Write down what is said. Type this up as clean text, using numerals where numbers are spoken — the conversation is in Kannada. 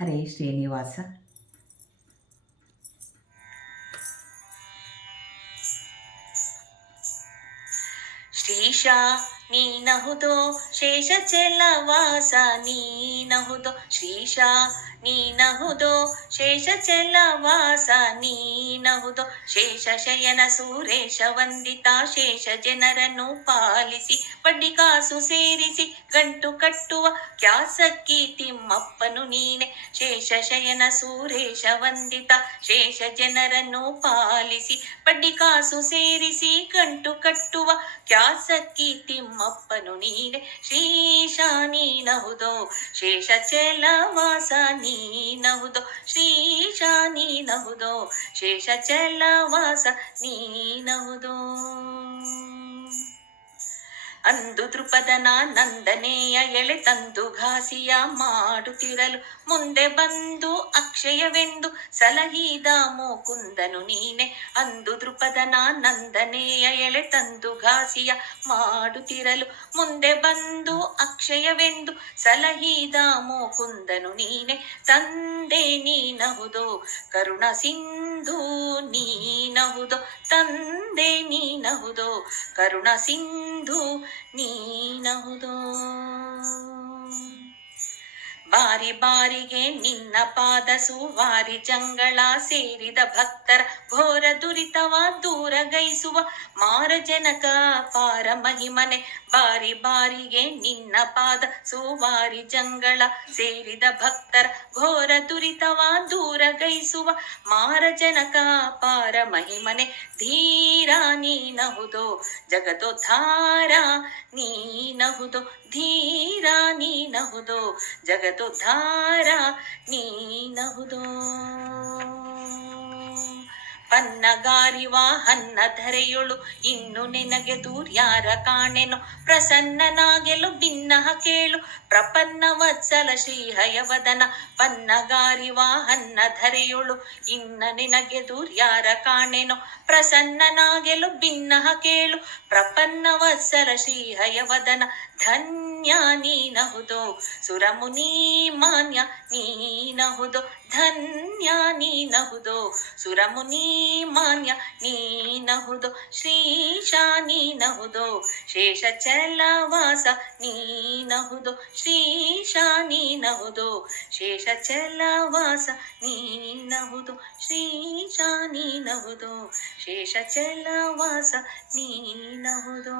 ಹರೇ ಶ್ರೀನಿವಾಸ. ಶ್ರೀಶ ನೀನಹುದೋ ಶೇಷಚಲವಾಸ ನೀನಹುದೋ ಶ್ರೀಶ ನೀನಹುದೋ ಶೇಷಚಲವಾಸ ನೀನಹುದೋ ಶೇಷಶಯನ ಸುರೇಶ ವಂದಿತ ಶೇಷ ಜನರನ್ನು ಪಾಲಿಸಿ ಬಡ್ಡಿ ಕಾಸು ಸೇರಿಸಿ ಗಂಟು ಕಟ್ಟುವ ಕ್ಯಾಸಕ್ಕಿ ತಿಮ್ಮಪ್ಪನು ನೀನೆ ಶೇಷಶಯನ ಸುರೇಶ ವಂದಿತ ಶೇಷ ಜನರನ್ನು ಪಾಲಿಸಿ ಬಡ್ಡಿ ಕಾಸು ಸೇರಿಸಿ ಗಂಟು ಕಟ್ಟುವ ಕ್ಯಾಸಕ್ಕಿ ತಿಮ್ಮಪ್ಪನು ನೀನೆ ಶ್ರೀಶ ನೀನಹುದೋ ಶೇಷಚಲವಾಸ ನೀನಹುದೋ ಶ್ರೀಶ ನೀನಹುದೋ ಶೇಷಚಲವಾಸ ನೀನಹುದೋ. ಅಂದು ದೃಪದನ ನಂದನೆಯ ಎಳೆ ತಂದು ಘಾಸಿಯ ಮಾಡುತ್ತಿರಲು ಮುಂದೆ ಬಂದು ಅಕ್ಷಯವೆಂದು ಸಲಹಿದ ಮುಕುಂದನು ನೀನೆ ಅಂದು ದೃಪದನ ನಂದನೆಯ ಎಳೆ ತಂದು ಘಾಸಿಯ ಮಾಡುತ್ತಿರಲು ಮುಂದೆ ಬಂದು ಅಕ್ಷಯವೆಂದು ಸಲಹಿದ ಮುಕುಂದನು ನೀನೆ ತಂದೆ ನೀನಹುದೋ ಕರುಣ ಸಿಂಧು ನೀನಹುದೋ ತಂದೆ ನೀನಹುದೋ ಕರುಣ ಸಿಂಧು ನೀನಹುದೋ. ಬಾರಿ ಬಾರಿಗೆ ನಿನ್ನ ಪಾದ ಸುವಾರಿ ಜಂಗಳ ಸೇರಿದ ಭಕ್ತರ ಘೋರ ದುರಿತವ ದೂರಗೈಸುವ ಮಾರಜನಕ ಪಾರ ಮಹಿಮನೆ ಬಾರಿ ಬಾರಿಗೆ ನಿನ್ನ ಪಾದ ಸುವಾರಿ ಜಂಗಳ ಸೇರಿದ ಭಕ್ತರ ಘೋರ ದುರಿತವ ದೂರಗೈಸುವ ಮಾರಜನಕ ಪಾರ ಮಹಿಮನೆ ಧೀರ ನೀನಹುದೋ ಜಗದೋದ್ಧಾರ ನೀನಹುದೋ ಧೀರ ನೀನಹುದೋ ಜಗದೋದ್ಧಾರ ನೀನಹುದೋ. ಪನ್ನಗಾರಿ ವಾಹನ್ನ ಧರೆಯೊಳು ಇನ್ನು ನಿನಗೆ ದೂರ್ಯಾರ ಕಾಣೆನು ಪ್ರಸನ್ನನಾಗೆಲು ಭಿನ್ನಹ ಕೇಳು ಪ್ರಪನ್ನ ವತ್ಸಲ ಶ್ರೀಹಯವದನ ಪನ್ನಗಾರಿ ವಾಹನ್ನ ಧರೆಯೊಳು ಇನ್ನ ನಿನಗೆ ದೂರ್ಯಾರ ಕಾಣೆನು ಪ್ರಸನ್ನನಾಗೆಲು ಭಿನ್ನಹ ಕೇಳು ಪ್ರಪನ್ನ ವತ್ಸಲ ಶ್ರೀಹಯವದನ ಧನ್ಯ ನೀನಹುದೋ ಸುರಮುನಿ ಮಾನ್ಯ ನೀನಹುದೋ ಧನ್ಯ ನೀನಹುದೋ ಸುರಮುನಿ ಮಾನ್ಯ ನೀನಹುದೋ ಶ್ರೀಶ ನೀನಹುದೋ ಶೇಷಚಲವಾಸ ನೀನಹುದೋ ಶ್ರೀಶ ನೀನಹುದೋ ಶೇಷಚಲವಾಸ ನೀನಹುದೋ ಶ್ರೀಶ ನೀನಹುದೋ ಶೇಷಚಲವಾಸ ನೀನಹುದೋ.